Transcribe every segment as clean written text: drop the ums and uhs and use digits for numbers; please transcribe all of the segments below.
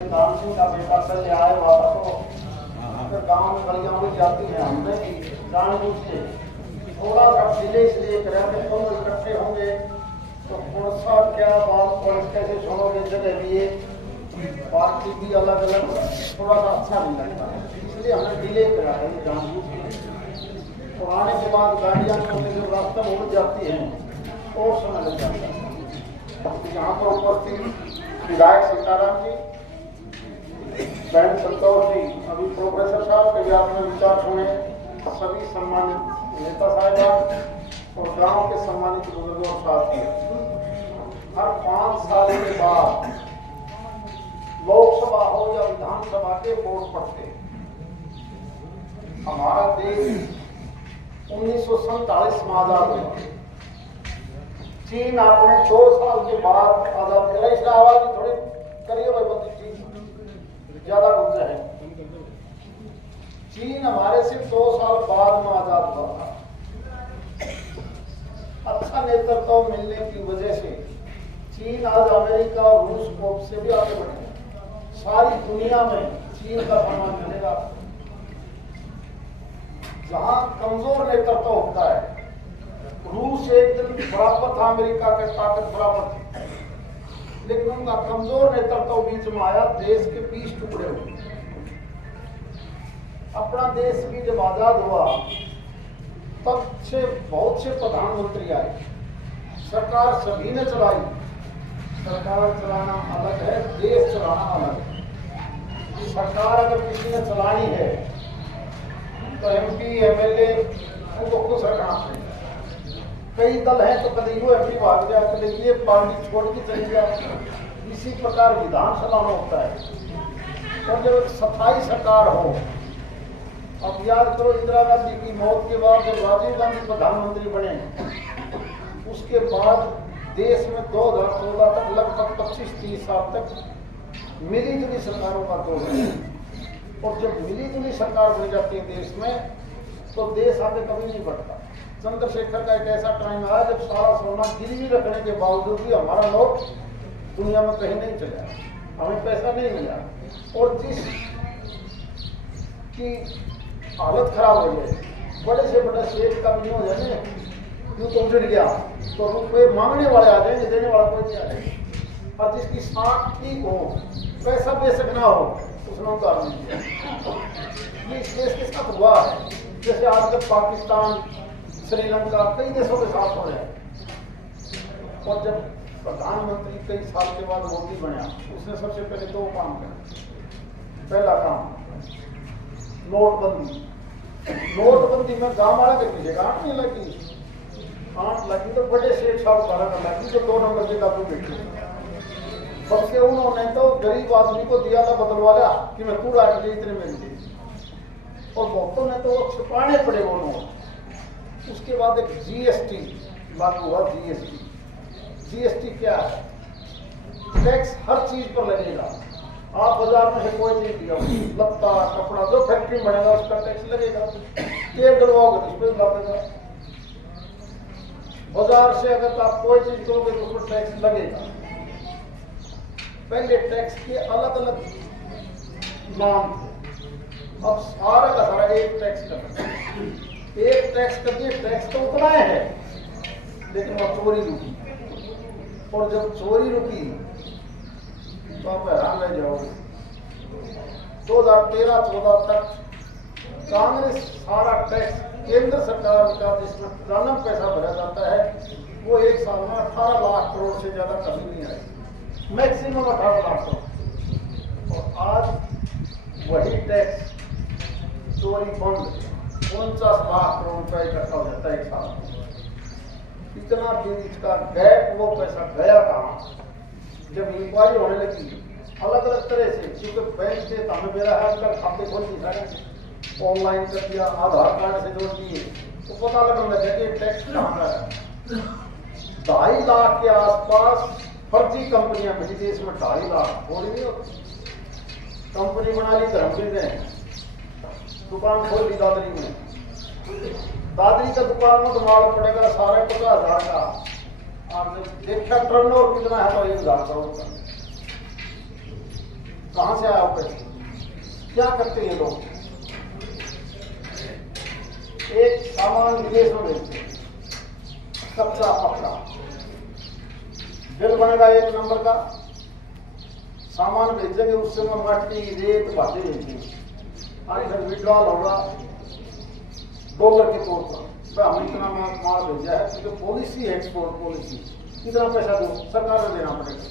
दान सिंह का बेटा पहले आया हुआ था तो फिर गाँव में गलियां हुई जाती है। हमने भी जानबूझ के थोड़ा सा डिले इसलिए करा कि तुम इकट्ठे होंगे तो कौन सा क्या बात और कैसे सुनोगे, जगह भी है पार्टी भी अलग अलग, थोड़ा सा अच्छा नहीं लगता है, इसलिए हमने डिले करा है जानबूझ के। तो आने के बाद गाड़ियाँ जो रास्ता में उड़ जाती हैं और समय लग जाता है। यहाँ पर उपस्थित विधायक सीताराम जी, बहन संतोष जी, अभी प्रोफेसर साहब के आपने विचार सुने, सभी सम्मानित नेता साहब और गांव के सम्मानित बुजुर्गों और साथी, हर 5 साल के बाद लोकसभा हो या विधानसभा के वोट पड़ते। हमारा देश 1947 में आजाद हुआ। चीन आपने 2 साल के बाद आजाद किया। इस आवाज भी थोड़ी करिए भाई, बंदी ज्यादा गुजरे है। चीन हमारे से 2 साल बाद में आजाद हुआ था। अच्छा नेतृत्व मिलने की वजह से चीन आज अमेरिका और रूस को से भी आगे बढ़े। सारी दुनिया में चीन का सम्मान मिलेगा। जहां कमजोर नेतृत्व होता है, रूस एक दिन बराबर था अमेरिका के, ताकत बराबर थी, लेकिन उनका कमजोर नेतृत्व बीच में आया, देश के 20 टुकड़े हुए। अपना देश भी जब आजाद हुआ तब से बहुत से प्रधानमंत्री आए, सरकार सभी ने चलाई। सरकार चलाना अलग है, देश चलाना अलग है। सरकार अगर किसी ने चलानी है तो MP MLA उनको खुश रखना पड़ेगा। कई दल हैं तो कभी MP भाग जाए, कभी ये पार्टी छोड़ के चली जाए। इसी प्रकार विधानसभा में होता है। और जब स्थायी सरकार हो, अब याद करो इंदिरा गांधी की मौत के बाद जब राजीव गांधी प्रधानमंत्री बने, उसके बाद देश में 2014 तक लगभग 25-30 साल तक मिली जुली सरकारों का दौर है। और जब मिली जुली सरकार बन जाती है देश में, तो देश आगे कभी नहीं बढ़ता। चंद्रशेखर का एक ऐसा टाइम आया जब सारा सोना गिरवी रखने के बावजूद भी हमारा नोट दुनिया में कहीं नहीं चला, हमें पैसा नहीं मिला। और जिस की हालत खराब हो जाए, बड़े से बड़ा शेर का भी नहीं हो जाए, यूं तो उजड़ गया तो रुपये मांगने वाले आ जाएंगे, देने वाला कोई नहीं आएगा। और जिसकी सांख ठीक हो, पैसा बेशक ना हो, उसने उतार नहीं दिया। ये इस देश के साथ हुआ है। जैसे आजकल पाकिस्तान, श्रीलंका, कई देशों के साथ हो रहे हैं। और जब प्रधानमंत्री कई साल के बाद मोदी बना, उसने सबसे पहले 2 काम किया। पहला काम नोटबंदी। नोटबंदी में गांव वाले के पीछे गांठ नहीं लगी, आंट लगी तो बड़े शेख साहब लगी तो 2 नंबर के काबू बैठे। बल्कि उन्होंने तो गरीब आदमी को दिया था बदलवाया कि मैं पूरा इतने में दी, और बहुतों ने तो छुपाने पड़े वो नोट। उसके बाद एक GST लागू हुआ। GST क्या है? टैक्स हर चीज पर लगेगा। आप बाजार में से कोई चीज दिया, लत्ता कपड़ा जो फैक्ट्री में बनेगा उसका टैक्स लगेगा। तेल डलवाओगे उस पर लगेगा। बाजार से अगर आप कोई चीज दोगे तो उस पर टैक्स लगेगा। पहले टैक्स के अलग अलग नाम थे, अब सारा का सारा एक टैक्स कर एक टैक्स कर दिए। टैक्स तो उतना है, लेकिन वह चोरी रुकी। और जब चोरी रुकी तो आप हैरान रह जाओगे। 2013-14 तक कांग्रेस सारा टैक्स केंद्र सरकार का जिसमें प्रारंभ पैसा भरा जाता है, वो एक साल में 18 लाख करोड़ से ज्यादा कभी नहीं आई, मैक्सिमम 18 लाख करोड़। और आज वही टैक्स चोरी फंड 49 लाख करोड़ रुपया इकट्ठा हो जाता है एक साल में। इतना बीच का गैप, वो पैसा गया कहाँ? जब इंक्वायरी होने लगी अलग अलग तरह से, क्योंकि बैंक से हमें मेरा आजकल खाते खोल दी, सारे ऑनलाइन कर दिया, आधार कार्ड से जोड़ दिए, तो पता लगने लगा कि टैक्स कहाँ का है। 2.5 लाख के आसपास फर्जी कंपनियां मिली देश में। 2.5 लाख थोड़ी नहीं होती। कंपनी बना ली धर्मवीर ने, दुकान खोल ली दादरी में। दादरी का दुकान में तो माल पड़ेगा सारे 50,000 का। आपने देखा टर्नओवर कितना है तो 1,000 करोड़ का। कहाँ से आया वो पैसे? क्या करते हैं लोग? एक सामान विदेश में भेजते हैं, कच्चा पक्का बिल बनेगा 1 नंबर का, सामान भेजेंगे, उससे में मट्टी रेत बातें भेजेंगे, आगे सर विड्रॉल होगा डॉलर के तौर पर, हम इतना माल भेजा है, क्योंकि पॉलिसी है एक्सपोर्ट पॉलिसी, इतना पैसा दो, सरकार को देना पड़ेगा।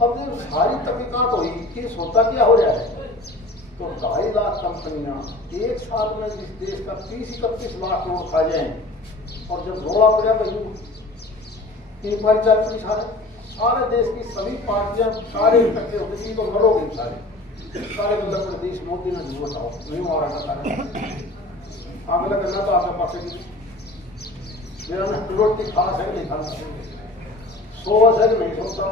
अब जब सारी तहकीकात हुई कि होता क्या हो रहा है, तो 2.5 लाख कंपनियां एक साल में इस देश का 30-31 लाख करोड़ खा जाए, और जब रोड़ा पड़ा भाई इंक्वायरी चल पड़ी, सारे देश की सभी पार्टियां सारे इकट्ठे होते थी, तो मरोगे सारे उत्तर प्रदेश मोदी ने झूठ बताओ नहीं मारा करता आगे करना तो आपके पास मेरा रोटी खास है कि नहीं खाता, सोच है कि नहीं सोचता,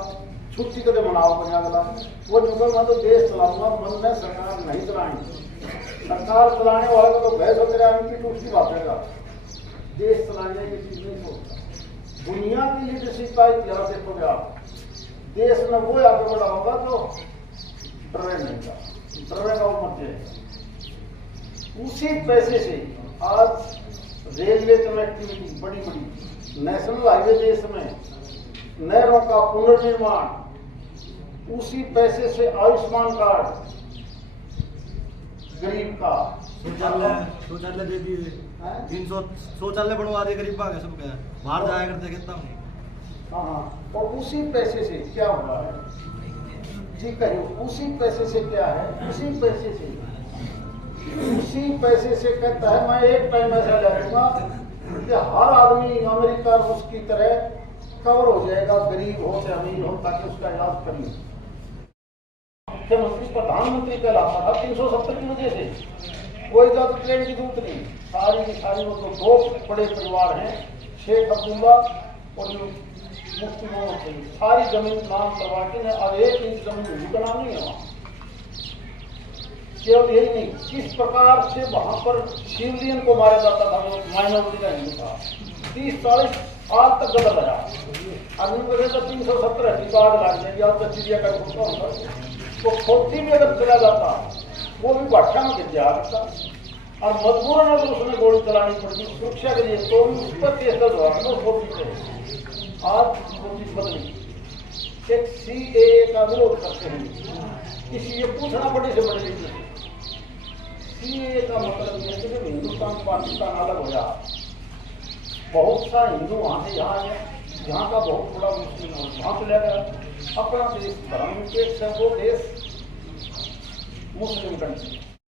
छुट्टी कदे मनाओ अगला वो जुगल मैं तो देश चलाऊंगा, मन में सरकार नहीं चलाएंगे। सरकार चलाने वाले को तो बहस होते रहे, उनकी टूट की बात करेगा, देश चलाने की चीज नहीं सोचता। दुनिया की लीडरशिप का इतिहास देखोगे आप, देश में वो आगे बढ़ा होगा तो डरे नहीं का, डरे का वो मत जाएगा। उसी पैसे से आज रेलवे कनेक्टिविटी बड़ी बड़ी नेशनल हाईवे देश में, नहरों का पुनर्निर्माण, उसी पैसे से आयुष्मान कार्ड गरीब का, शौचालय दे दिए, 300 शौचालय बनवा दे गरीब का, सब क्या बाहर जाया करते कितना। हाँ, और उसी पैसे से क्या हुआ है जी कहिए, उसी पैसे से क्या है, उसी पैसे से कहता है मैं एक टाइम ऐसा ले दूंगा कि हर आदमी अमेरिका रूस की तरह कवर हो जाएगा, गरीब हो चाहे अमीर हो, ताकि उसका इलाज करिए। मुख्यमंत्री प्रधानमंत्री कहलाता था 370 की वजह से, कोई ज्यादा ट्रेन की जरूरत नहीं, सारी की सारी वो तो 2 बड़े परिवार हैं, शेख अब्दुल्ला और मुफ्ती मोहम्मद सईद, सारी जमीन नाम करवा के, और 1 इंच जमीन हिंदू का नाम नहीं है वहाँ। केवल यही नहीं, किस प्रकार से वहां पर सिविलियन को मारा जाता था, वो माइनॉरिटी का हिंदू था, 30-40 साल तक गलत आया, आदमी को तो 370 की आग लग जाएगी, आप तो चिड़िया का घुसा होता है, तो खोटी भी अगर चला जाता वो भी भट्टा में गिर जाया करता, और मजबूरन अगर उसने गोली चलानी पड़ती सुरक्षा के लिए, तो भी उस पर केस दर्ज हुआ तो खोटी से। आज वो चीज बदली, एक CAA का विरोध करते हैं, इसलिए पूछना बड़ी से बड़ी चीज, CAA का मतलब यह है कि जब हिंदुस्तान पाकिस्तान अलग हो जाए, बहुत सा हिंदू वहां से यहाँ आया, यहाँ का बहुत बड़ा मुस्लिम वहां चला गया, अपना देश धर्म निरपेक्ष है, वो देश मुस्लिम कंट्री।